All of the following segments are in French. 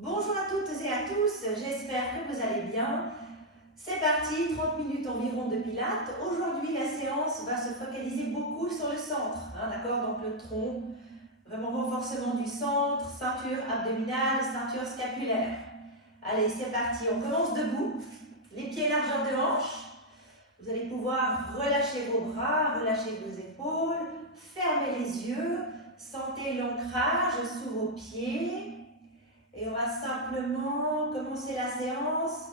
Bonjour à toutes et à tous, j'espère que vous allez bien. C'est parti, 30 minutes environ de pilates. Aujourd'hui, la séance va se focaliser beaucoup sur le centre, d'accord? Donc le tronc, vraiment renforcement du centre, ceinture abdominale, ceinture scapulaire. Allez, c'est parti, on commence debout, les pieds largeur de hanche. Vous allez pouvoir relâcher vos bras, relâcher vos épaules, fermer les yeux, sentez l'ancrage sous vos pieds. Et on va simplement commencer la séance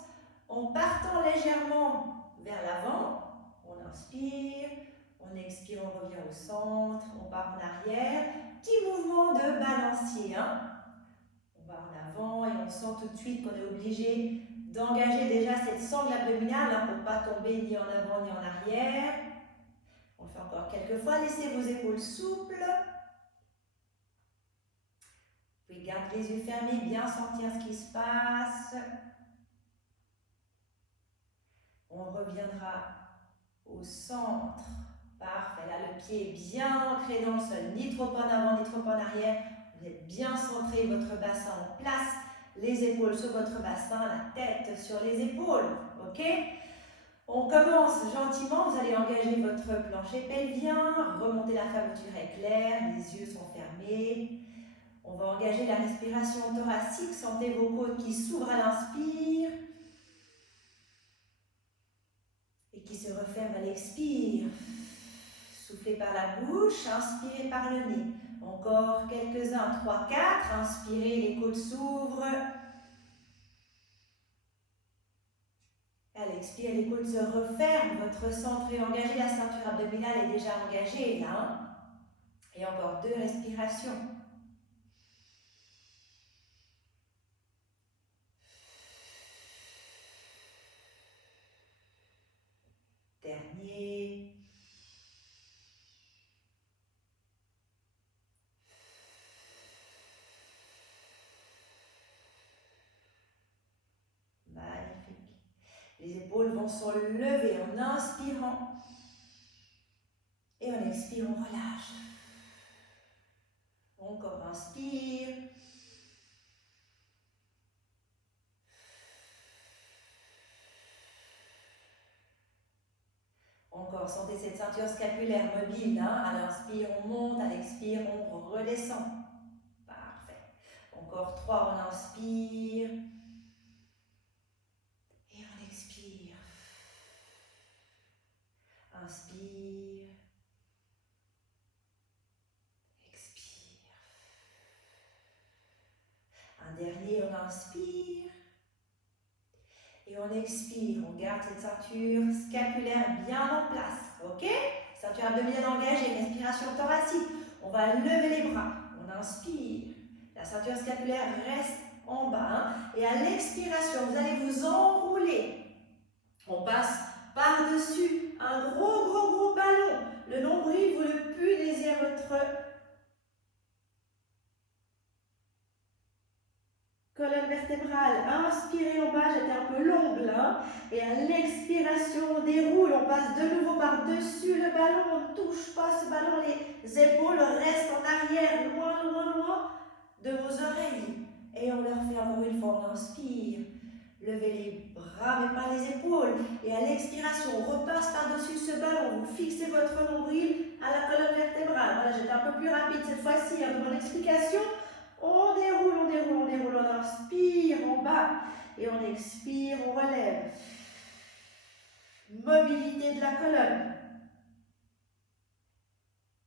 en partant légèrement vers l'avant. On inspire, on expire, on revient au centre, on part en arrière. Petit mouvement de balancier. On va en avant et on sent tout de suite qu'on est obligé d'engager déjà cette sangle abdominale pour ne pas tomber ni en avant ni en arrière. On le fait encore quelques fois. Laissez vos épaules souples. Vous pouvez garder les yeux fermés, bien sentir ce qui se passe. On reviendra au centre. Parfait. Là, le pied est bien ancré dans le sol. Ni trop en avant, ni trop en arrière. Vous êtes bien centré, votre bassin en place. Les épaules sur votre bassin, la tête sur les épaules. Ok? On commence gentiment. Vous allez engager votre plancher pelvien. Remonter la fermeture éclair. Les yeux sont fermés. On va engager la respiration thoracique. Sentez vos côtes qui s'ouvrent à l'inspire et qui se referment à l'expire. Soufflez par la bouche, inspirez par le nez. Encore quelques-uns, 3, 4. Inspirez, les côtes s'ouvrent. À l'expire, les côtes se referment. Votre centre est engagé, la ceinture abdominale est déjà engagée là. Et encore 2 respirations. Dernier. Magnifique. Les épaules vont se lever en inspirant. Et en expirant, on relâche. Encore inspire. Encore, sentez cette ceinture scapulaire mobile. À l'inspire, on monte. À l'expire, on redescend. Parfait. Encore 3, on inspire. Et on expire. Inspire. Expire. Un dernier, on inspire. Et on expire. On garde cette ceinture scapulaire bien en place. Ok? Ceinture abdominale engagée, respiration thoracique. On va lever les bras. On inspire. La ceinture scapulaire reste en bas. Et à l'expiration, vous allez vous enrouler. On passe par-dessus un gros ballon. Le nombril, vous le punaisez à votre colonne vertébrale. Inspirez en bas, jetez un peu l'ongle. Et à l'expiration, on déroule. On passe de nouveau par-dessus le ballon. On ne touche pas ce ballon. Les épaules restent en arrière, loin de vos oreilles. Et on leur fait encore une fois. On inspire. Levez les bras, mais pas les épaules. Et à l'expiration, on repasse par-dessus ce ballon. Vous fixez votre nombril à la colonne vertébrale. Voilà, j'étais un peu plus rapide cette fois-ci de mon explication. On déroule, on inspire en bas. Et on expire, on relève. Mobilité de la colonne.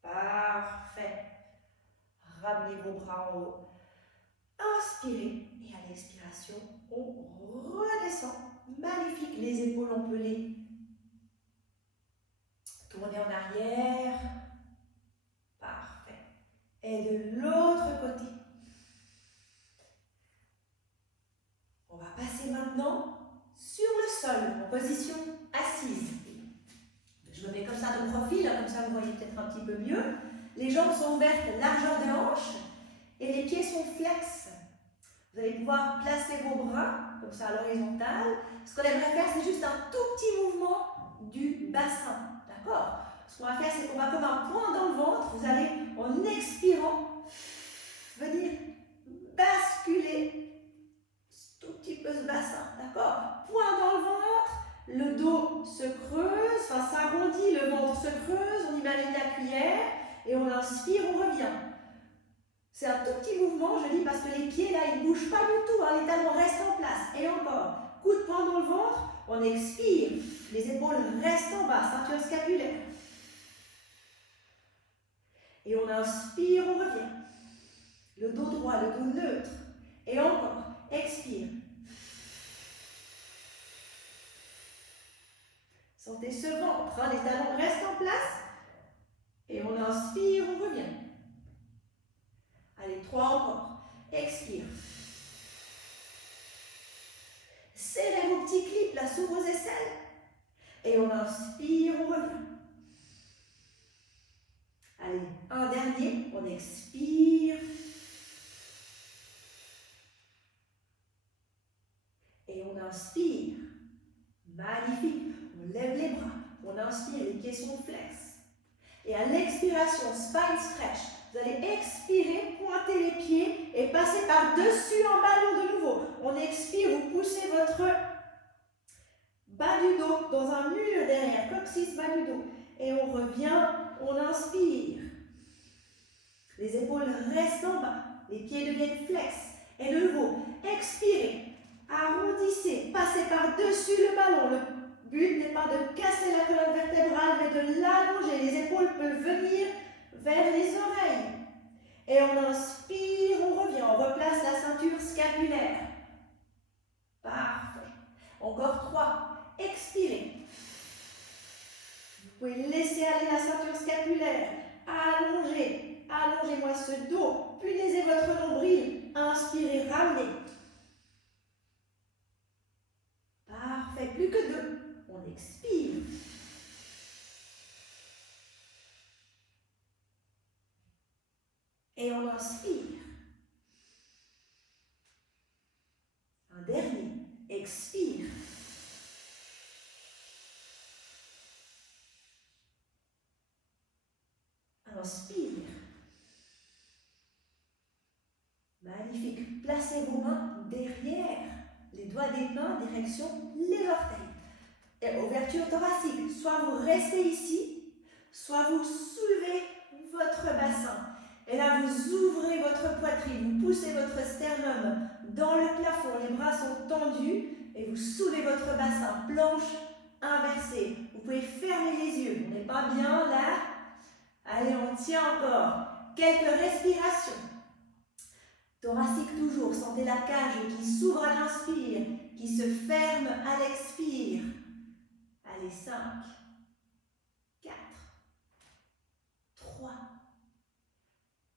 Parfait. Ramenez vos bras en haut. Inspirez. Et à l'expiration, on redescend. Magnifique. Les épaules, on peut les tourner en arrière. Parfait. Et de l'autre côté. On va passer maintenant sur le sol, en position assise. Je me mets comme ça de profil, comme ça vous voyez peut-être un petit peu mieux. Les jambes sont ouvertes, largeur de hanche, et les pieds sont flex. Vous allez pouvoir placer vos bras, comme ça à l'horizontale. Ce qu'on aimerait faire, c'est juste un tout petit mouvement du bassin, d'accord? Ce qu'on va faire, c'est qu'on va comme un point dans le ventre. Vous allez, en expirant, venir basculer Et on inspire, on revient. C'est un tout petit mouvement, je dis, parce que les pieds, là, ils ne bougent pas du tout. Hein, les talons restent en place. Et encore, coup de poing dans le ventre, on expire. Les épaules restent en bas, ceinture scapulaire. Et on inspire, on revient. Le dos droit, le dos neutre. Et encore, expire. Sentez ce ventre, hein, les talons restent en place. Et on inspire, on revient. Allez, 3 encore. Expire. Serrez vos petits clips là sous vos aisselles. Et on inspire, on revient. Allez, un dernier. On expire. Et on inspire. Magnifique. On lève les bras. On inspire, les pieds sont flex. Et à l'expiration, spine stretch. Vous allez expirer, pointer les pieds et passer par-dessus en ballon de nouveau. On expire, vous poussez votre bas du dos dans un mur derrière, coccyx, bas du dos. Et on revient, on inspire. Les épaules restent en bas, les pieds deviennent flex. Et de nouveau, expirez, arrondissez, passez par-dessus le ballon. Le but n'est pas de casser la colonne vertébrale, mais de l'allonger. Les épaules peuvent venir vers les oreilles. Et on inspire, on revient, on replace la ceinture scapulaire. Parfait. Encore 3. Expirez. Vous pouvez laisser aller la ceinture scapulaire. Allongez. Allongez-moi ce dos. Punaisez votre nombril. Inspirez, ramenez. Parfait. Plus que 2. On expire. Et on inspire. Un dernier. Expire. Inspire. Magnifique. Placez vos mains derrière. Les doigts des mains, direction les orteils. Et ouverture thoracique. Soit vous restez ici, soit vous soulevez votre bassin. Et là, vous ouvrez votre poitrine, vous poussez votre sternum dans le plafond. Les bras sont tendus et vous soulevez votre bassin. Planche inversée. Vous pouvez fermer les yeux. On n'est pas bien là. Allez, on tient encore. Quelques respirations. Thoracique toujours. Sentez la cage qui s'ouvre à l'inspire, qui se ferme à l'expire. Allez, 5, 4, 3,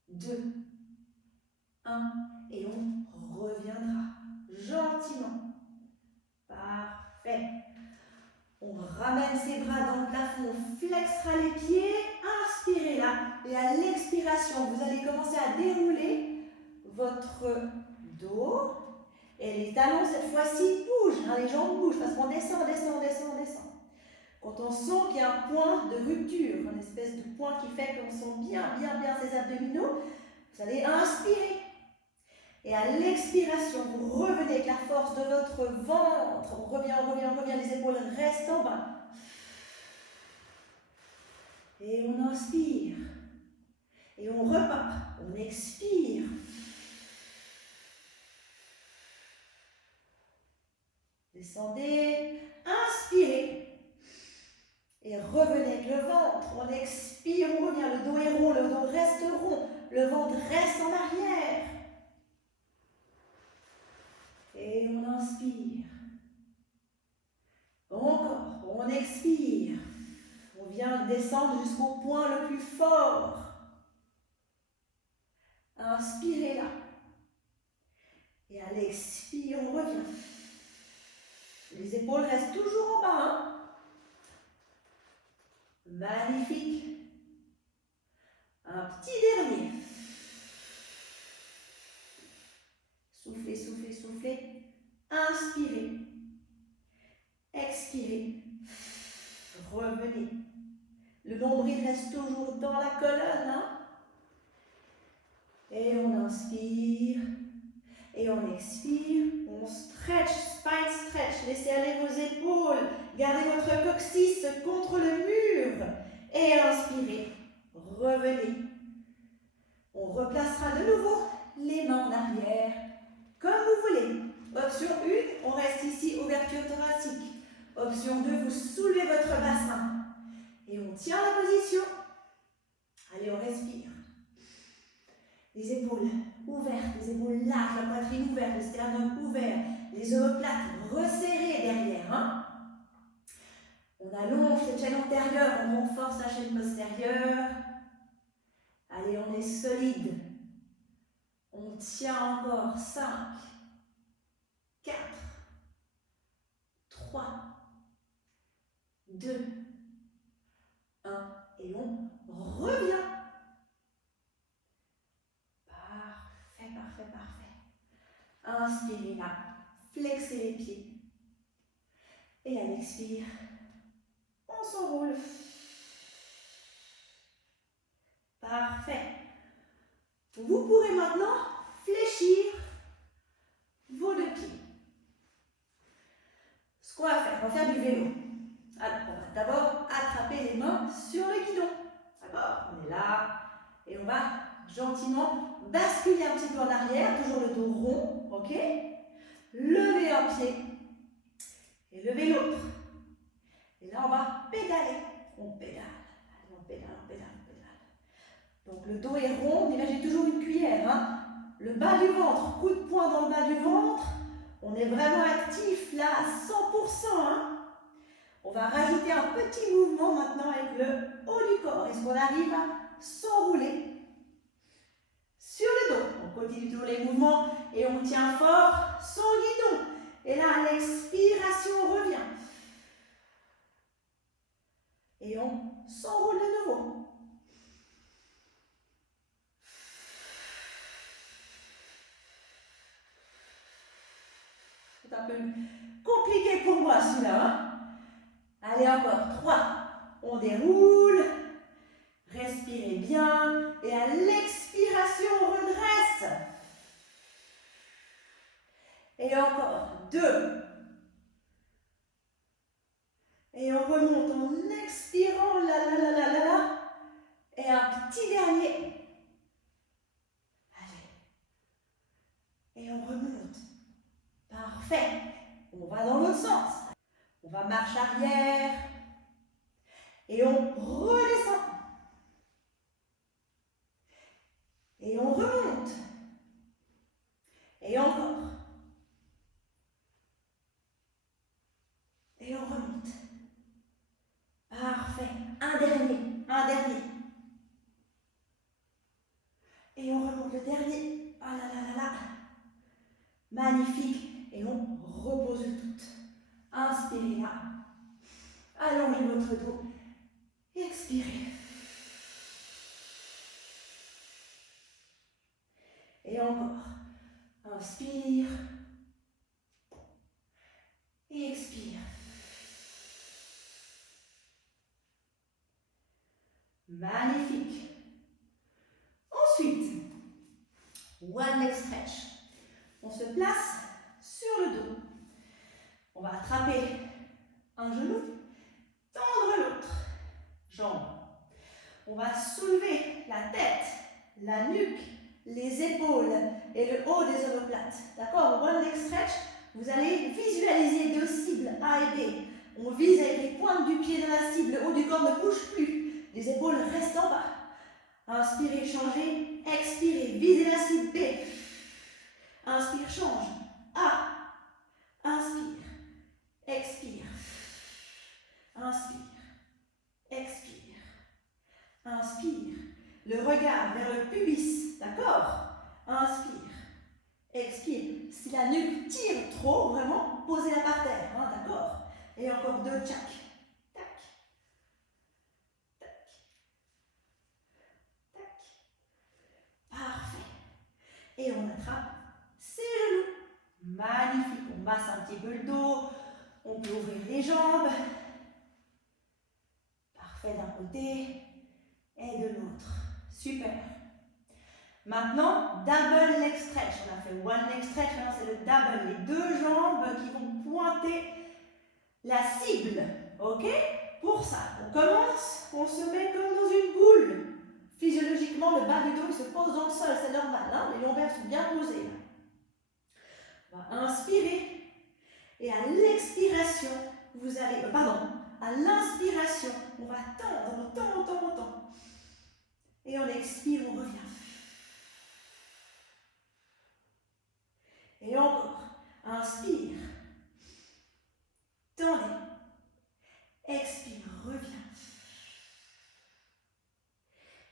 2, 1. Et on reviendra gentiment. Parfait. On ramène ses bras dans le plafond, on flexera les pieds, inspirez là. Et à l'expiration, vous allez commencer à dérouler votre dos. Et les talons, cette fois-ci, bougent. Hein, les jambes bougent parce qu'on descend, descend, descend, descend. Quand on sent qu'il y a un point de rupture, une espèce de point qui fait qu'on sent bien, bien, bien ses abdominaux, vous allez inspirer. Et à l'expiration, vous revenez avec la force de votre ventre. On revient, on revient, on revient. Les épaules restent en bas. Et on inspire. Et on repart. On expire. Descendez. Inspirez. Et revenez avec le ventre. On expire, on revient. Le dos est rond, le dos reste rond. Le ventre reste en arrière. Et on inspire. Encore, on expire. On vient descendre jusqu'au point le plus fort. Inspirez là. Et à l'expire, on revient. Les épaules restent toujours en bas. Hein? Magnifique. Un petit dernier. Soufflez, soufflez, soufflez. Inspirez. Expirez. Revenez. Le nombril reste toujours dans la colonne. Hein? Et on inspire. Et on expire. On stretch, spine stretch. Laissez aller vos épaules. Gardez votre coccyx contre le mur. Et inspirez. Revenez. Option 2, vous soulevez votre bassin. Et on tient la position. Allez, on respire. Les épaules ouvertes, les épaules larges, la poitrine ouverte, le sternum ouvert, les omoplates resserrées derrière. Hein. On allonge cette chaîne antérieure, on renforce la chaîne postérieure. Allez, on est solide. On tient encore. 5, 4, 3, 2, 1. Et on revient. Parfait, parfait, parfait. Inspirez là. Flexez les pieds. Et à l'expire, on s'enroule. Parfait. Vous pourrez maintenant fléchir vos deux pieds. Ce qu'on va faire, on va faire du vélo. Alors, on va d'abord attraper les mains sur le guidon. D'accord? On est là et on va gentiment basculer un petit peu en arrière, toujours le dos rond, ok? Lever un pied et lever l'autre. Et là, on va pédaler. On pédale. Allez, on pédale, on pédale, on pédale. Donc, le dos est rond. On imagine toujours une cuillère. Hein? Le bas du ventre, coup de poing dans le bas du ventre. On est vraiment actif là à 100%. Hein? On va rajouter un petit mouvement maintenant avec le haut du corps. Est-ce qu'on arrive à s'enrouler sur le dos? On continue toujours les mouvements et on tient fort son guidon. Et là, à l'expiration, on revient. Et on s'enroule de nouveau. C'est un peu compliqué pour moi celui-là. Hein? Allez, encore 3. On déroule. Respirez bien. Et à l'expiration, on redresse. Et encore 2. Et on remonte en expirant. Là. Et un petit dernier. Allez. Et on remonte. Parfait. On va dans l'autre sens. On va marche arrière. Et on redescend. Et on remonte. Et encore. Et on remonte. Parfait. Un dernier. Et on remonte le dernier. Ah là. Magnifique. Et on repose toutes. Inspirez là. Allongez votre dos. Expirez. Et encore. Inspire. Et expire. Magnifique. Ensuite, one leg stretch. On se place sur le dos. On va attraper un genou, tendre l'autre jambe. On va soulever la tête, la nuque, les épaules et le haut des omoplates. D'accord? One leg stretch, vous allez visualiser deux cibles A et B. On vise avec les pointes du pied dans la cible, le haut du corps ne bouge plus. Les épaules restent en bas. Inspirez, changez. Expirez, visez la cible B. Inspire, change. A. Inspire. Expire. Inspire. Expire. Inspire. Le regard vers le pubis. D'accord? Inspire. Expire. Si la nuque tire trop, vraiment, posez-la par terre. Hein, d'accord? Et encore 2, tchac. Tac. Tac. Tac. Parfait. Et on attrape ses genoux. Magnifique. On masse un petit peu le dos. On peut ouvrir les jambes. Parfait d'un côté et de l'autre. Super. Maintenant, double leg stretch. On a fait one leg stretch, maintenant c'est le double. Les deux jambes qui vont pointer la cible. Ok? Pour ça, on commence, on se met comme dans une boule. Physiologiquement, le bas du dos il se pose dans le sol, c'est normal. Hein? Les lombaires sont bien posés. Là. On va inspirer. Et à l'expiration, vous allez, pardon, à l'inspiration, on va tendre, on tend, on tend, on tend. Et on expire, on revient. Et encore, inspire, tendez, expire, revient.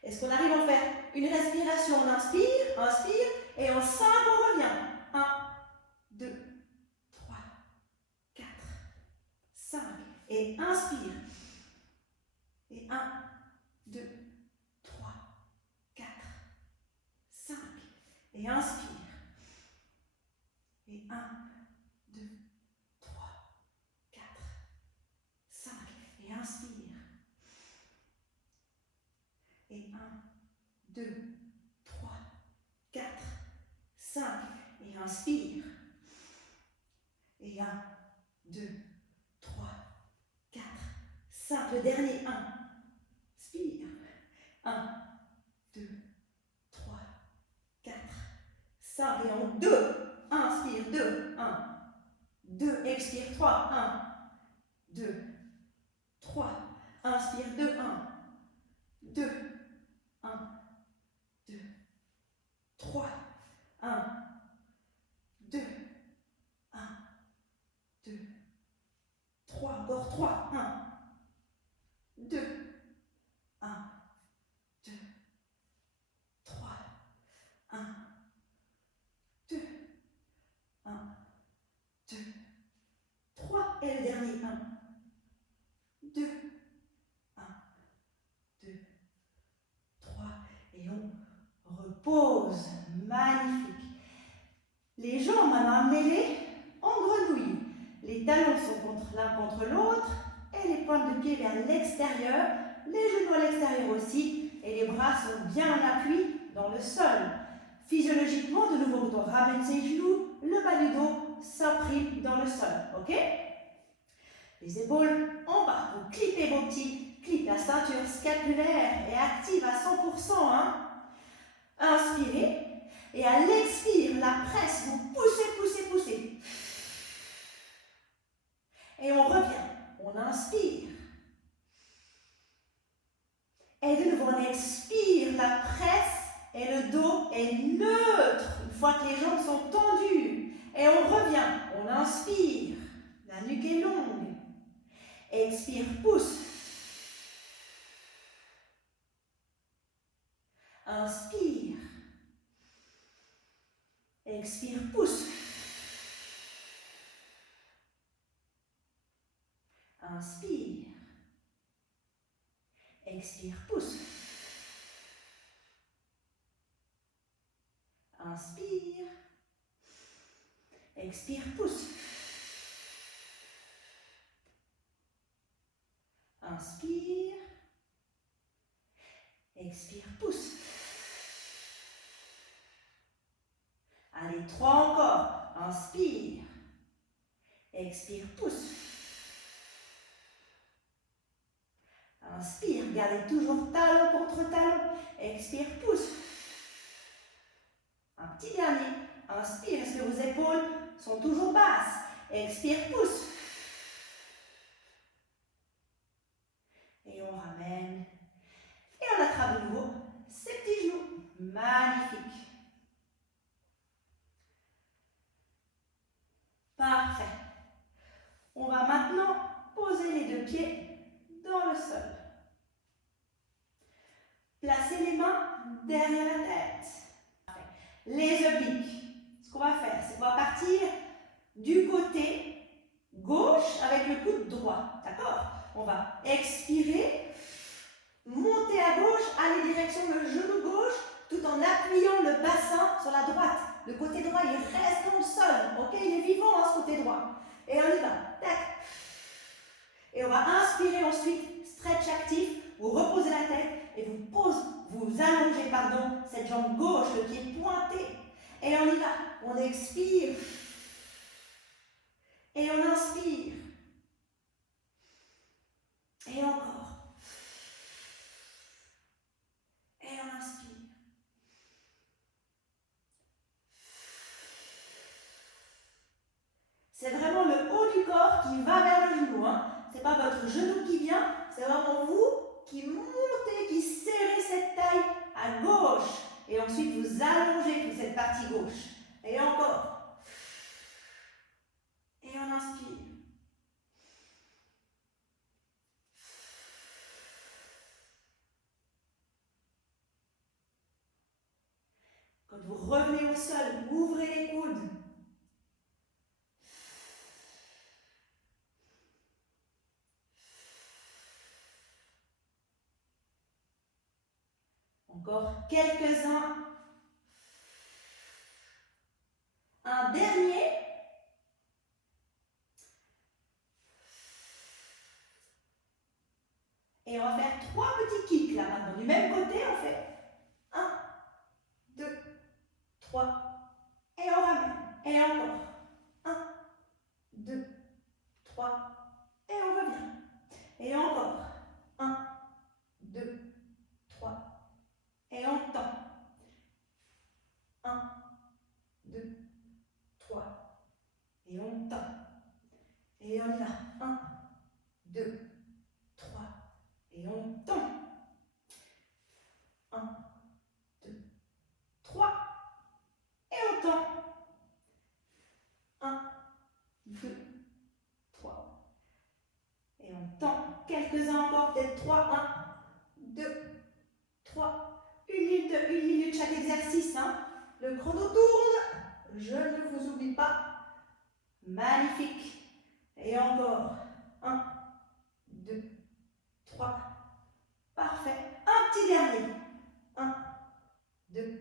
Est-ce qu'on arrive à faire une respiration? On inspire, inspire, et en 5, on revient. 1, 2, 3, 4, 5. Et inspire. Et 1, 2, 3, 4, 5. Et inspire. Et 1, 2, 3, 4, 5. Et inspire. Et 1, 2, 3, 4, 5. Et inspire. Et 1, 2, 3, 4, 5. Le dernier, 1. Inspire. 1, 2, 3, 4, 5. Et en 2. Inspire. 2. 1, 2. Expire. 3. 1, 2, 3. Inspire. 2. 1, 2, 1, 2, 3. 1, 2, 1, 2, 3. Encore 3. 1, 2, 1, 2, 3. 1, 2, 1, 2, 3. Et le dernier, 1, 2, 1, 2, 3. Et on repose. Magnifique. Les jambes, maintenant, amenez-les en grenouille. Les talons sont l'un contre l'autre et les pointes de pied vers l'extérieur. Les genoux à l'extérieur aussi. Et les bras sont bien en appui dans le sol. Physiologiquement, de nouveau, on ramène ses genoux, le bas du dos s'imprime dans le sol. Ok? Les épaules en bas. Vous clipez vos petits clips. La ceinture scapulaire est active à 100%. Hein? Inspirez. Et à l'expire, la presse, vous poussez, poussez, poussez. Et on revient. On inspire. Et de nouveau, on expire, la presse et le dos est neutre. Une fois que les jambes sont tendues. Et on revient. On inspire. La nuque est longue. Expire, pousse. Inspire. Expire, pousse. Inspire. Expire, pousse. Inspire. Expire, pousse. Inspire. Expire, pousse. Allez, 3 encore. Inspire. Expire, pousse. Inspire, gardez toujours talon contre talon. Expire, pousse. Un petit dernier. Inspire, est-ce que vos épaules sont toujours basses? Expire, pousse. Et on ramène. Et on attrape de nouveau ses petits genoux. Magnifique. Parfait. On va maintenant poser les deux pieds dans le sol. Placez les mains derrière la tête. Parfait. Les obliques. Ce qu'on va faire, c'est qu'on va partir du côté gauche avec le coude droit. D'accord? On va expirer, monter à gauche, aller direction le genou gauche, tout en appuyant le bassin sur la droite. Le côté droit, il reste dans le sol. Ok? Il est vivant, hein, ce côté droit. Et on y va. Tac. Et on va inspirer ensuite, stretch actif. Vous reposez la tête et vous allongez, cette jambe gauche, le pied pointé. Et on y va. On expire. Et on inspire. Et encore. Et on inspire. C'est vraiment le haut du corps qui va vers le genou. Hein. genou qui vient, c'est vraiment vous qui montez, qui serrez cette taille à gauche. Et ensuite, vous allongez toute cette partie gauche. Et encore. Et on inspire. Quand vous revenez au sol, ouvrez les coudes. Encore quelques-uns. Un dernier. Et on va faire 3 petits kicks là maintenant. Du même côté, on fait 1, 2, 3. Et on ramène. Et encore. 1, 2, 3. Et on revient. Et encore. 1, 2, 3. Et on tend. 1, 2, 3. Et on tend. Et on y va. 1, 2, 3. Et on tend. 1, 2, 3. Et on tend. 1, 2, 3. Et on tend. Quelques-uns encore, peut-être 3. 1, 2, 3. Une minute chaque exercice. Hein. Le chrono tourne. Je ne vous oublie pas. Magnifique. Et encore. 1, 2, 3. Parfait. Un petit dernier. 1, 2,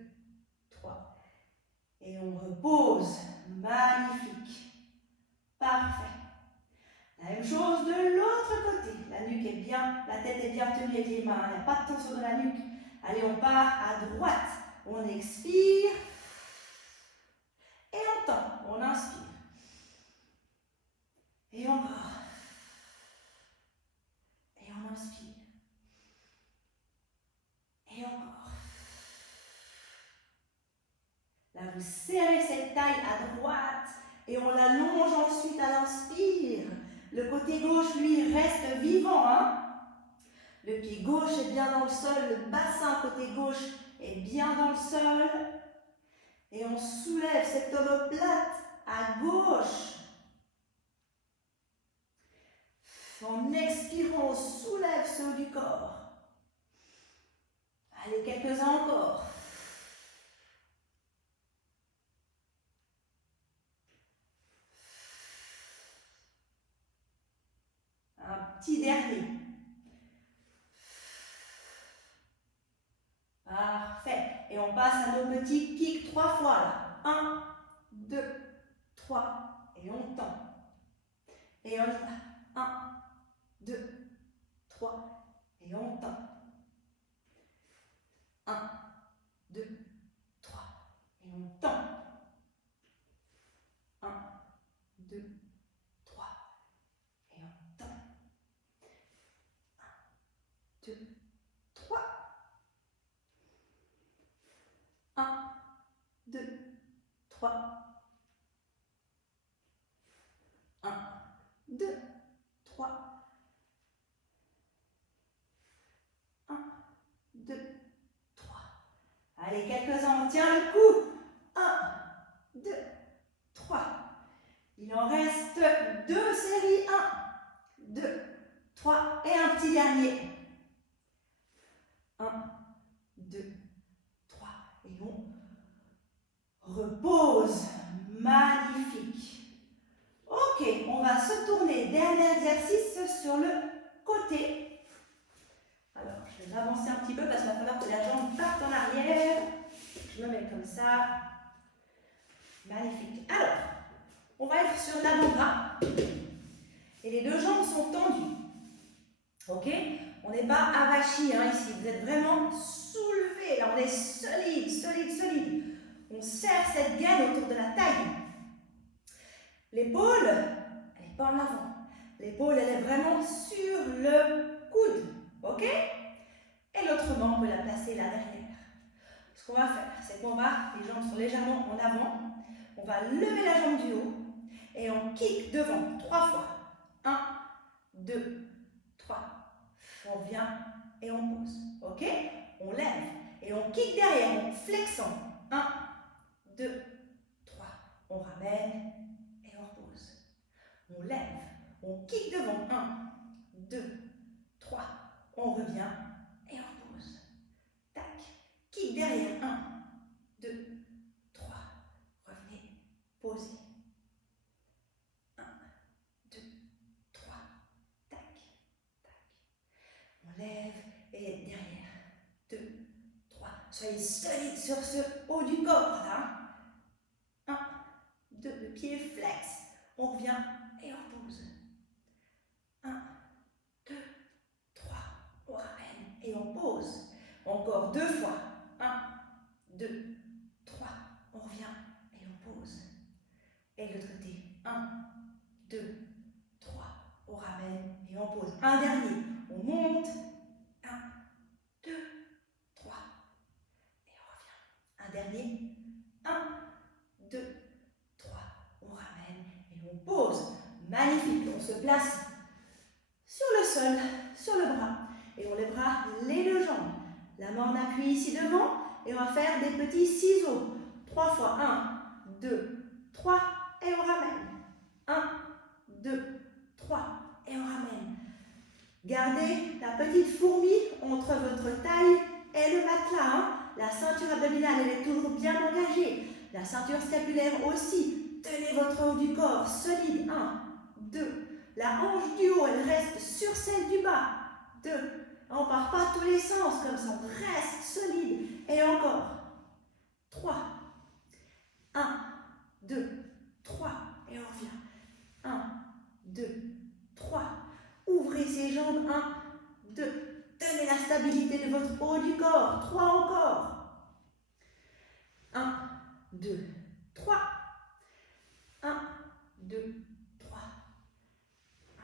3. Et on repose. Magnifique. Parfait. La même chose de l'autre côté. La nuque est bien, la tête est bien tenue avec les mains. Il n'y a pas de tension dans la nuque. Allez, on part à droite. On expire. Et on tend. On inspire. Et encore. Et on inspire. Et encore. Là, vous serrez cette taille à droite et on l'allonge ensuite à l'inspire. Le côté gauche, lui, reste vivant. Hein? Le pied gauche est bien dans le sol, le bassin côté gauche est bien dans le sol. Et on soulève cette omoplate à gauche. En expirant, on soulève ce haut du corps. Allez, quelques-uns encore. Un petit dernier. Parfait. Et on passe à nos petits kicks 3 fois là. 1, 2, 3. Et on tend. Et on y va. 1, 2, 3. Et on tend. 1, 2, 3. Et on tend. 1, 2, 3. Et on tend. 1, 2, 3. 1, 2, 3. 1, 2, 3. 1, 2, 3. Allez, quelques-uns, on tient le coup. 1, 2, 3. Il en reste 2 séries. 1, 2, 3. Et un petit dernier. 1, 2, 3. Et on repose. Magnifique. Ok, on va se tourner. Dernier exercice sur le côté. Alors, je vais m'avancer un petit peu parce qu'il va falloir que la jambe parte en arrière. Je me mets comme ça. Magnifique. Alors, on va être sur l'avant-bras. Et les 2 jambes sont tendues. Ok? On n'est pas avachi hein, ici. Vous êtes vraiment soulevés. Là, on est solide, solide, solide. On serre cette gaine autour de la taille. L'épaule, elle n'est pas en avant. L'épaule, elle est vraiment sur le coude. Ok? Et l'autre main, on peut la placer là derrière. Ce qu'on va faire, c'est qu'on va, les jambes sont légèrement en avant. On va lever la jambe du haut et on kick devant 3 fois. 1, 2, 3. On revient et on pose. Ok? On lève et on kick derrière en flexant. 1, 2, 3. On ramène et on repose. On lève, on kick devant. 1, 2, 3. On revient et on repose. Tac. Kick derrière. 1, 2, 3. Revenez. Posez. 1, 2, 3. Tac. Tac. On lève et derrière. 2, 3. Soyez solide sur ce haut du corps. Là. 1, 2. Le pied flex. On revient et on pose. 1, 2, 3. On ramène et on pose. Encore 2 fois. 1, 2, 3. On revient et on pose. Et de l'autre côté. 1, 2, 3. On ramène et on pose. Un dernier. On monte. 1, 2, 3. Et on revient. Un dernier. 1, 2, 3. On ramène et on pose. Magnifique. On se place sur le sol, sur le bras. Et on lèvera les 2 jambes. La main en appui ici devant. Et on va faire des petits ciseaux. 3 fois. 1, 2, 3. Et on ramène. 1, 2, 3. Et on ramène. Gardez la petite fourmi entre votre taille et le matelas. Hein. La ceinture abdominale, elle est toujours bien engagée. La ceinture scapulaire aussi. Tenez votre haut du corps solide. 1, 2. La hanche du haut, elle reste sur celle du bas. 2. On ne part pas tous les sens comme ça. On reste solide. Et encore. 3. 1, 2, 3. Et on revient. 1, 2, 3. Ouvrez ses jambes. 1, 2. Tenez la stabilité de votre haut du corps. 3 encore. 1, 2, 3. 1, 2, 3. 1,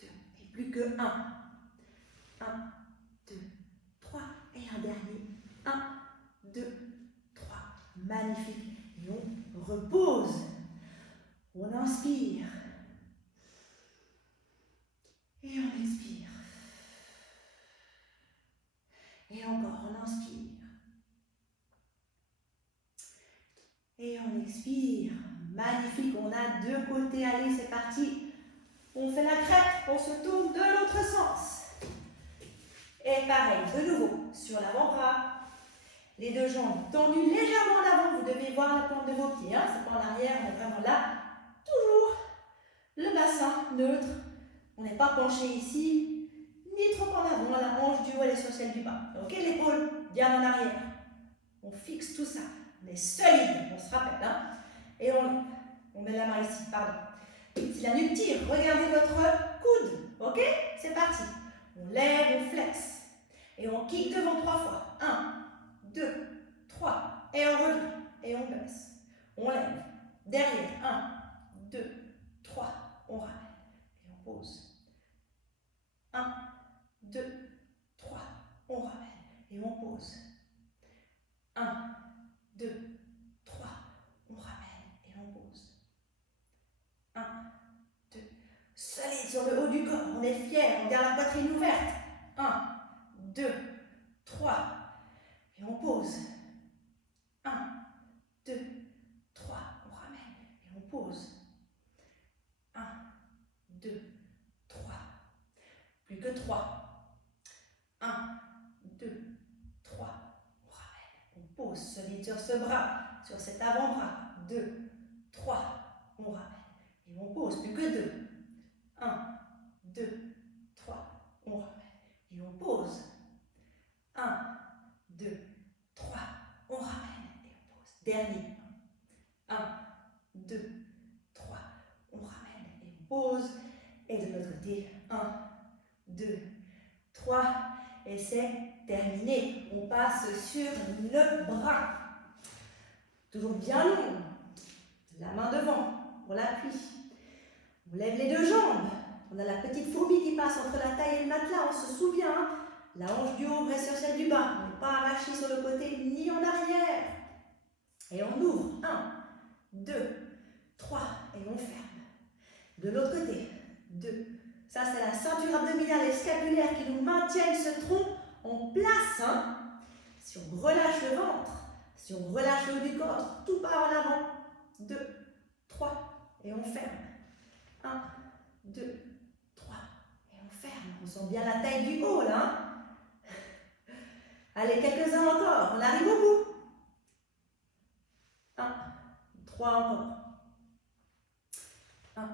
2. Et plus que 1. 1, 2, 3. Et un dernier. 1, 2, 3. Magnifique. Et on repose. On inspire. Et on expire. Et encore, on inspire. Et on expire. Magnifique, on a 2 côtés. Allez, c'est parti. On fait la crêpe, on se tourne de l'autre sens. Et pareil, de nouveau, sur l'avant-bras. Les 2 jambes tendues légèrement en avant. Vous devez voir la pointe de vos pieds. Hein. C'est pas en arrière, on est vraiment là. Toujours le bassin neutre. On n'est pas penché ici, ni trop en avant. La hanche du haut, elle est sur celle du bas. Ok, l'épaule bien en arrière. On fixe tout ça. On est solide, on se rappelle. Hein. Et on met la main ici, pardon. Si la nuque tire, regardez votre coude. Ok, c'est parti. On lève, on flexe. Et on kick devant 3 fois. 1, 2, 3. Et on revient. Et on baisse. On lève. Derrière. 1, 2, 3. On ramène. Et on pose. 1, 2, 3. On ramène. Et on pose. 1, 2, 3. On ramène. Et on pose. 1, 2. Solide sur le haut du corps. On est fier. On garde la poitrine ouverte. 1, 2, 3. Et on pose. 1, 2, 3. On ramène. Et on pose. 1, 2, 3. Plus que 3. 1, 2, 3. On ramène. On pose. Solide sur ce bras. Sur cet avant-bras. 2, 3. On ramène. Et on pose. Plus que 2. 1, 2, 3. On ramène. Et on pose. 1, 2, 3. On ramène. Et on pose. Dernier. 1, 2, 3. On ramène. Et on pose. Et de l'autre côté. 1, 2, 3. Et c'est terminé. On passe sur le bras. Toujours bien long. La main devant pour l'appui. On lève les 2 jambes. On a la petite fourmi qui passe entre la taille et le matelas. On se souvient. Hein. La hanche du haut reste sur celle du bas. On n'est pas arraché sur le côté ni en arrière. Et on ouvre. 1, 2, 3. Et on ferme. De l'autre côté. 2, Ça, c'est la ceinture abdominale et scapulaire qui nous maintiennent ce tronc en place. Hein. Si on relâche le ventre, si on relâche le haut du corps, tout part en avant. 2, 3, et on ferme. 1, 2, 3, et on ferme. On sent bien la taille du haut, là. Hein. Allez, quelques-uns encore. On arrive au bout. 1, 3 encore. 1,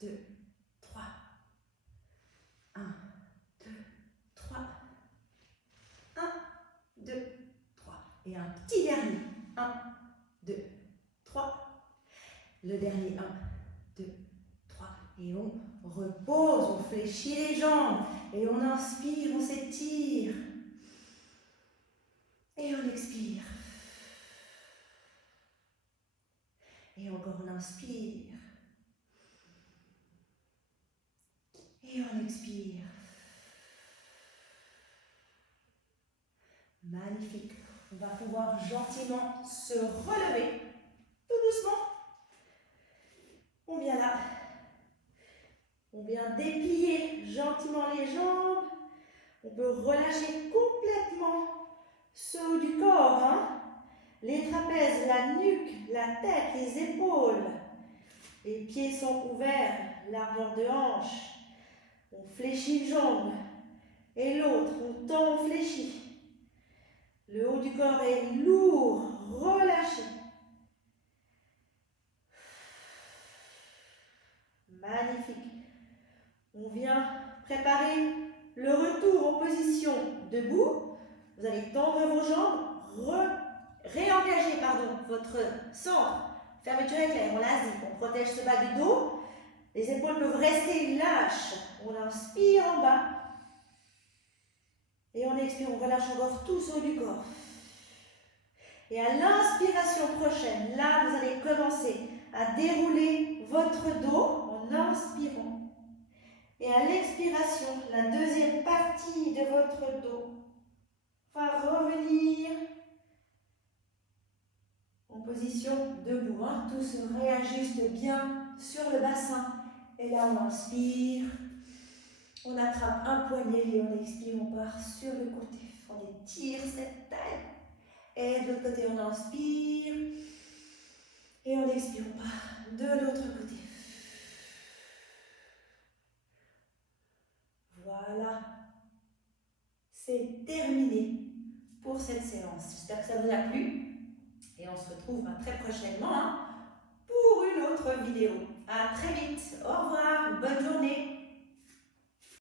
2, 3. 1, 2, 3. 1, 2, 3. Et un petit dernier. 1, 2, 3. Le dernier. 1, 2, 3. Et on repose, on fléchit les jambes. Et on inspire, on s'étire. Et on expire. Et encore on inspire. Et on expire. Magnifique. On va pouvoir gentiment se relever. Tout doucement. On vient là. On vient déplier gentiment les jambes. On peut relâcher complètement ce haut du corps. Hein? Les trapèzes, la nuque, la tête, les épaules. Les pieds sont ouverts, largeur de hanche. On fléchit une jambe et l'autre, on tend, on fléchit. Le haut du corps est lourd, relâché. Magnifique. On vient préparer le retour en position debout. Vous allez tendre vos jambes, réengager votre centre. Fermeture éclair, on la zippe, on protège ce bas du dos. Les épaules peuvent rester lâches. On inspire en bas. Et on expire, on relâche encore tout ce haut du corps. Et à l'inspiration prochaine, là, vous allez commencer à dérouler votre dos en inspirant. Et à l'expiration, la deuxième partie de votre dos va revenir en position debout. Hein. Tout se réajuste bien sur le bassin. Et là, on inspire. On attrape un poignet et on expire, on part sur le côté. On étire cette taille. Et de l'autre côté, on inspire. Et on expire, on part de l'autre côté. Voilà. C'est terminé pour cette séance. J'espère que ça vous a plu. Et on se retrouve très prochainement pour une autre vidéo. À très vite. Au revoir. Bonne journée.